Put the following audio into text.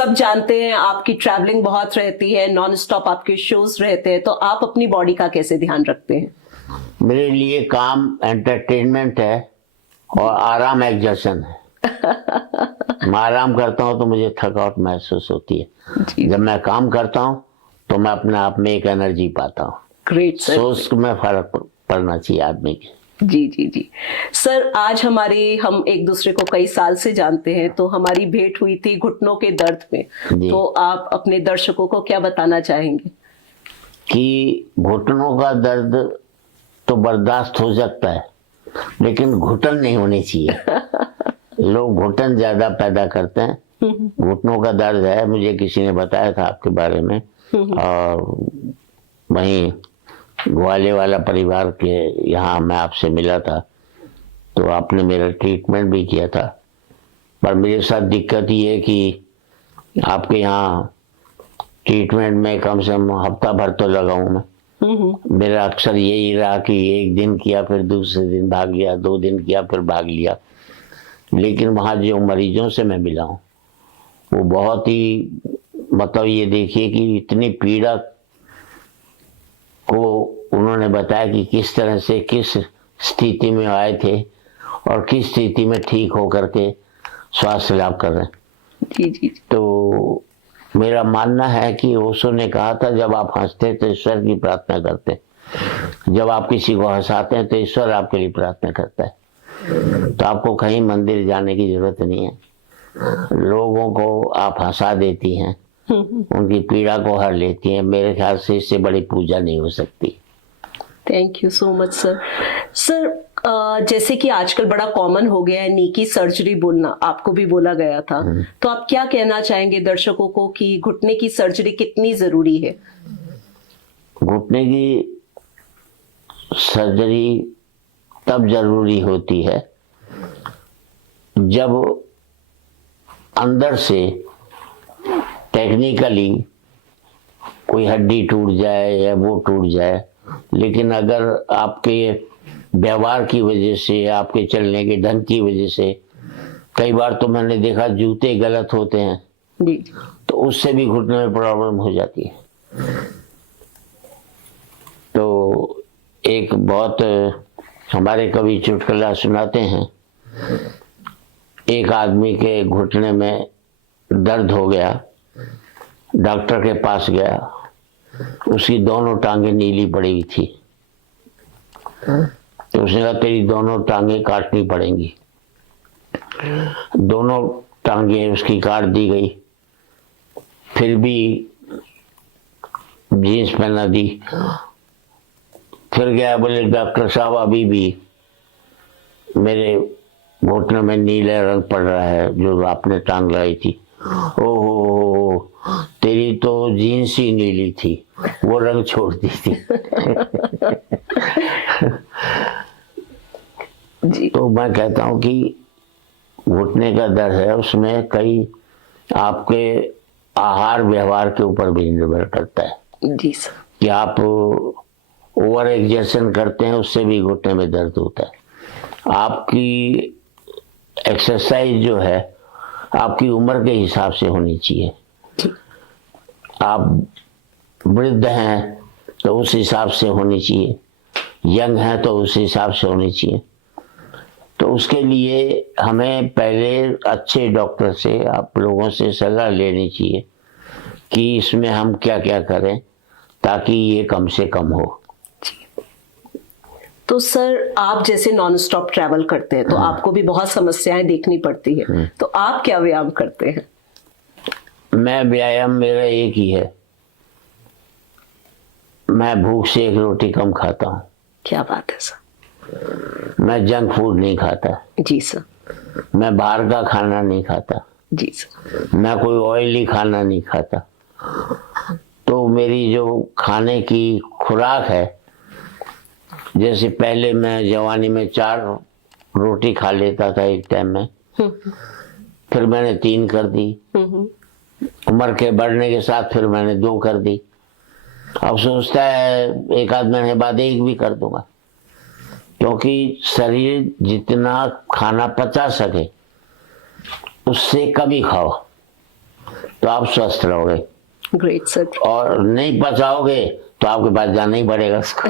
सब जानते हैं आपकी ट्रैवलिंग बहुत रहती है, नॉन स्टॉप आपके शोज रहते हैं, तो आप अपनी बॉडी का कैसे ध्यान रखते हैं? मेरे लिए काम एंटरटेनमेंट है और आराम एग्जर्शन है। मैं आराम करता हूँ तो मुझे थकावट महसूस होती है। जब मैं काम करता हूँ तो मैं अपने आप में एक एनर्जी पाता हूँ। Great sir. सोच में फर्क पड़ना चाहिए आदमी के। जी जी जी सर, आज हम एक दूसरे को कई साल से जानते हैं, तो हमारी भेंट हुई थी घुटनों के दर्द में। तो आप अपने दर्शकों को क्या बताना चाहेंगे? कि घुटनों का दर्द तो बर्दाश्त हो सकता है, लेकिन घुटन नहीं होनी चाहिए। लोग घुटन ज्यादा पैदा करते हैं। घुटनों का दर्द है, मुझे किसी ने बताया था आपके बारे में, और वहीं ग्वाले वाला परिवार के यहाँ मैं आपसे मिला था, तो आपने मेरा ट्रीटमेंट भी किया था। पर मेरे साथ दिक्कत ये है कि आपके यहाँ ट्रीटमेंट में कम से कम हफ्ता भर तो लगाऊं मैं। मेरा अक्सर यही रहा कि एक दिन किया फिर दूसरे दिन भाग लिया, 2 दिन किया फिर भाग लिया। लेकिन वहाँ जो मरीजों से मैं मिला हूँ वो बहुत ही, मतलब ये देखिए कि इतनी पीड़ा को उन्होंने बताया कि किस तरह से किस स्थिति में आए थे और किस स्थिति में ठीक होकर के स्वास्थ्य लाभ कर रहे हैं। जी जी। तो मेरा मानना है कि ओशो ने कहा था, जब आप हंसते तो ईश्वर की प्रार्थना करते, जब आप किसी को हंसाते हैं तो ईश्वर आपके लिए प्रार्थना करता है। तो आपको कहीं मंदिर जाने की जरूरत नहीं है। लोगों को आप हंसा देती हैं, उनकी पीड़ा को हर लेती हैं। मेरे ख्याल से इससे बड़ी पूजा नहीं हो सकती। Thank you so much sir. Sir, जैसे कि आजकल बड़ा कॉमन हो गया है नी की सर्जरी बोलना, आपको भी बोला गया था, तो आप क्या कहना चाहेंगे दर्शकों को कि घुटने की सर्जरी कितनी जरूरी है? घुटने की सर्जरी तब जरूरी होती है जब अंदर से टेक्निकली कोई हड्डी टूट जाए या वो टूट जाए। लेकिन अगर आपके व्यवहार की वजह से, आपके चलने के ढंग की वजह से, कई बार तो मैंने देखा जूते गलत होते हैं तो उससे भी घुटने में प्रॉब्लम हो जाती है। तो एक बहुत हमारे कवि चुटकुला सुनाते हैं, एक आदमी के घुटने में दर्द हो गया, डॉक्टर के पास गया, उसकी दोनों टांगें नीली पड़ी हुई थी। तो उसने कहा तेरी दोनों टांगें काटनी पड़ेंगी। दोनों टांगें उसकी काट दी गई, फिर भी जीन्स पहना दी। फिर गया, बोले डॉक्टर साहब अभी भी मेरे घुटने में नीले रंग पड़ रहा है जो आपने टांग लगाई थी। ओहो, तेरी तो जीन्स ही नीली थी, वो रंग छोड़ दी थी। तो मैं कहता हूँ कि घुटने का दर्द है, उसमें कई आपके आहार व्यवहार के ऊपर भी निर्भर करता है। जी सर। कि आप ओवर एग्जर्शन करते हैं, उससे भी घुटने में दर्द होता है। आपकी एक्सरसाइज जो है आपकी उम्र के हिसाब से होनी चाहिए। आप वृद्ध हैं तो उस हिसाब से होनी चाहिए, यंग हैं तो उस हिसाब से होनी चाहिए। तो उसके लिए हमें पहले अच्छे डॉक्टर से, आप लोगों से सलाह लेनी चाहिए कि इसमें हम क्या क्या करें ताकि ये कम से कम हो। तो सर, आप जैसे नॉन स्टॉप ट्रैवल करते हैं तो आपको भी बहुत समस्याएं देखनी पड़ती है, तो आप क्या व्यायाम करते हैं? मैं व्यायाम मेरा एक ही है, मैं भूख से 1 रोटी कम खाता हूँ। क्या बात है सर। मैं जंक फूड नहीं खाता। जी सर। मैं बाहर का खाना नहीं खाता। जी सर। मैं कोई ऑयली खाना नहीं खाता। तो मेरी जो खाने की खुराक है, जैसे पहले मैं जवानी में 4 रोटी खा लेता था एक टाइम में, फिर मैंने 3 कर दी। उम्र के बढ़ने के साथ फिर मैंने 2 कर दी। अब सोचता है 1 आध महीने बाद 1 भी कर दूंगा, क्योंकि शरीर जितना खाना पचा सके उससे कम ही खाओ। तो आप स्वस्थ रहोगे, ग्रेट सर। और नहीं पचाओगे तो आपके पास जाना ही पड़ेगा उसको।